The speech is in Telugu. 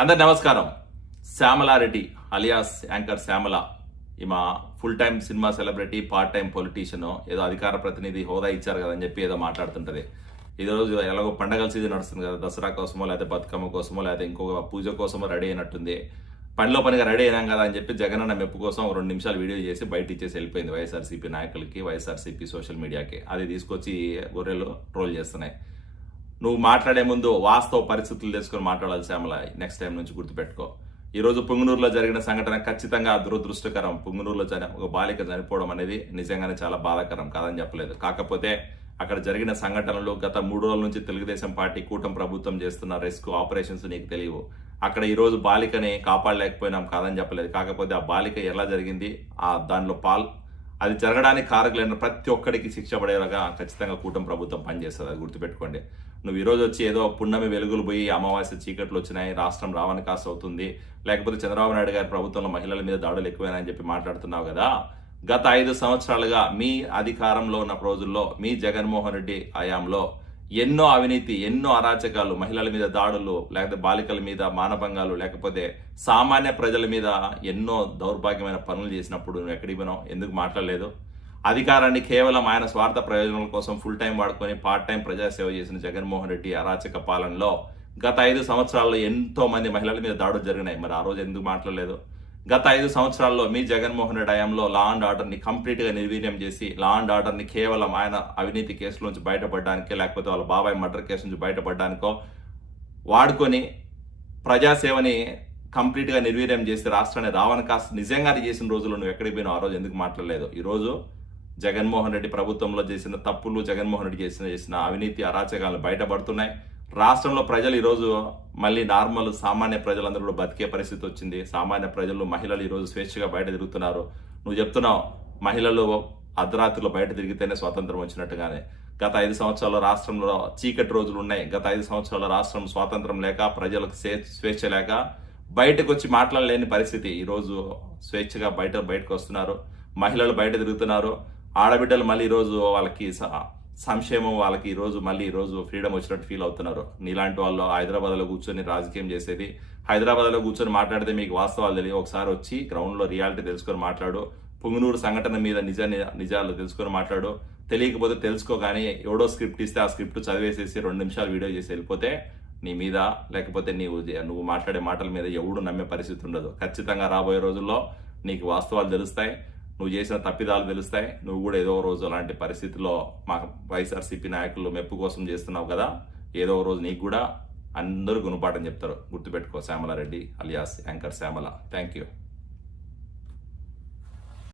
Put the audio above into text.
అందరి నమస్కారం. శ్యామలారెడ్డి అలియాస్ యాంకర్ శ్యామల ఈమె full time cinema celebrity, part time politician, ఏదో అధికార ప్రతినిధి హోదా ఇచ్చారు కదా అని చెప్పి ఏదో మాట్లాడుతుంటది. ఈ రోజు ఎలాగో పండగల సీజన్ నడుస్తుంది కదా, దసరా కోసమో లేకపోతే బతుకమ్మ కోసమో లేకపోతే ఇంకొక పూజ కోసమో రెడీ అయినట్టుంది. పనిలో పనిగా రెడీ అయినాం కదా అని చెప్పి జగన్ అన్న మెప్పు కోసం 2 నిమిషాలు వీడియో చేసి బయట ఇచ్చేసి వెళ్ళిపోయింది వైఎస్ఆర్సీపీ నాయకులకి, వైఎస్ఆర్సీపీ సోషల్ మీడియాకి. అది తీసుకొచ్చి గొర్రెలు ట్రోల్ చేస్తున్నాయి. నువ్వు మాట్లాడే ముందు వాస్తవ పరిస్థితులు తెలుసుకొని మాట్లాడాలి శ్యామల. నెక్స్ట్ టైం నుంచి గుర్తుపెట్టుకో. ఈ రోజు పుంగనూరులో జరిగిన సంఘటన ఖచ్చితంగా దురదృష్టకరం. పుంగనూరులో ఒక బాలిక చనిపోవడం అనేది నిజంగానే చాలా బాధాకరం, కాదని చెప్పలేదు. కాకపోతే అక్కడ జరిగిన సంఘటనలు గత 3 రోజుల నుంచి తెలుగుదేశం పార్టీ కూటమి ప్రభుత్వం చేస్తున్న రెస్క్యూ ఆపరేషన్స్ నీకు తెలియవు. అక్కడ ఈ రోజు బాలికని కాపాడలేకపోయినాం, కాదని చెప్పలేదు. కాకపోతే ఆ బాలిక ఎలా జరిగింది, దానిలో అది జరగడానికి కారకులైన ప్రతి ఒక్కడికి శిక్ష పడేలాగా ఖచ్చితంగా కూటమి ప్రభుత్వం పనిచేస్తుంది. అది గుర్తుపెట్టుకోండి. నువ్వు ఈరోజు వచ్చి ఏదో పున్నమి వెలుగులు పోయి అమావాస్య చీకట్లు వచ్చినాయి, రాష్ట్రం రావని కాస్త అవుతుంది, లేకపోతే చంద్రబాబు నాయుడు గారి ప్రభుత్వంలో మహిళల మీద దాడులు ఎక్కువైనాయని చెప్పి మాట్లాడుతున్నావు కదా. గత 5 సంవత్సరాలుగా మీ అధికారంలో ఉన్న రోజుల్లో మీ జగన్మోహన్ రెడ్డి హయాంలో ఎన్నో అవినీతి, ఎన్నో అరాచకాలు, మహిళల మీద దాడులు, లేకపోతే బాలికల మీద మానభంగాలు, లేకపోతే సామాన్య ప్రజల మీద ఎన్నో దౌర్భాగ్యమైన పనులు చేసినప్పుడు నువ్వు ఎక్కడికి పోయినావు? ఎందుకు మాట్లాడలేదు? అధికారాన్ని కేవలం ఆయన స్వార్థ ప్రయోజనాల కోసం ఫుల్ టైం వాడుకొని పార్ట్ టైం ప్రజాసేవ చేసిన జగన్మోహన్ రెడ్డి అరాచక పాలనలో గత 5 సంవత్సరాల్లో ఎంతో మంది మహిళల మీద దాడులు జరిగినాయి. మరి ఆ రోజు ఎందుకు మాట్లాడలేదు? గత 5 సంవత్సరాల్లో మీ జగన్మోహన్ రెడ్డి హయాంలో లా అండ్ ఆర్డర్ని కంప్లీట్గా నిర్వీర్యం చేసి, లా అండ్ ఆర్డర్ని కేవలం ఆయన అవినీతి కేసుల నుంచి బయటపడడానికే, లేకపోతే వాళ్ళ బాబాయ్ మర్డర్ కేసు నుంచి బయటపడడానికో వాడుకొని ప్రజాసేవని కంప్లీట్గా నిర్వీర్యం చేసి రాష్ట్రాన్ని రావణ కాస్త నిజంగానే చేసిన రోజుల్లో నువ్వు ఎక్కడికి పోయినావు? ఆ రోజు ఎందుకు మాట్లాడలేదు? ఈరోజు జగన్మోహన్ రెడ్డి ప్రభుత్వంలో చేసిన తప్పులు, జగన్మోహన్ రెడ్డి చేసిన అవినీతి అరాచకాలు బయటపడుతున్నాయి. రాష్ట్రంలో ప్రజలు ఈరోజు మళ్ళీ నార్మల్ సామాన్య ప్రజలందరూ కూడా బతికే పరిస్థితి వచ్చింది. సామాన్య ప్రజలు, మహిళలు ఈరోజు స్వేచ్ఛగా బయట తిరుగుతున్నారు. నువ్వు చెప్తున్నావు మహిళలు అర్ధరాత్రిలో బయట తిరిగితేనే స్వాతంత్రం వచ్చినట్టుగానే. గత 5 సంవత్సరాల రాష్ట్రంలో చీకటి రోజులు ఉన్నాయి. గత 5 సంవత్సరాల రాష్ట్రం స్వాతంత్రం లేక, ప్రజలకు స్వేచ్ఛ లేక బయటకు వచ్చి మాట్లాడలేని పరిస్థితి. ఈరోజు స్వేచ్ఛగా బయటకు వస్తున్నారు, మహిళలు బయట తిరుగుతున్నారు. ఆడబిడ్డలు మళ్ళీ ఈరోజు వాళ్ళకి సంక్షేమం, వాళ్ళకి ఈరోజు ఫ్రీడమ్ వచ్చినట్టు ఫీల్ అవుతున్నారు. నీలాంటి వాళ్ళు హైదరాబాద్లో కూర్చొని రాజకీయం చేసేది, హైదరాబాద్లో కూర్చొని మాట్లాడితే మీకు వాస్తవాలు తెలియదు. ఒకసారి వచ్చి గ్రౌండ్లో రియాలిటీ తెలుసుకొని మాట్లాడు. పుంగనూరు సంఘటన మీద నిజాలు తెలుసుకొని మాట్లాడు. తెలియకపోతే తెలుసుకో, కానీ ఎవడో స్క్రిప్ట్ ఇస్తే ఆ స్క్రిప్ట్ చదివేసేసి 2 నిమిషాలు వీడియో చేసి వెళ్ళిపోతే నీ మీద, లేకపోతే నువ్వు మాట్లాడే మాటల మీద ఎవడు నమ్మే పరిస్థితి ఉండదు. ఖచ్చితంగా రాబోయే రోజుల్లో నీకు వాస్తవాలు తెలుస్తాయి, నువ్వు చేసిన తప్పిదాలు తెలుస్తాయి. నువ్వు కూడా ఏదో రోజు అలాంటి పరిస్థితిలో మా వైఎస్ఆర్సీపీ నాయకులు మెప్పు కోసం చేస్తున్నావు కదా, ఏదో రోజు నీకు కూడా అందరూ గుణపాఠం చెప్తారు. గుర్తుపెట్టుకో. శ్యామలారెడ్డి alias anchor Shyamala. Thank you.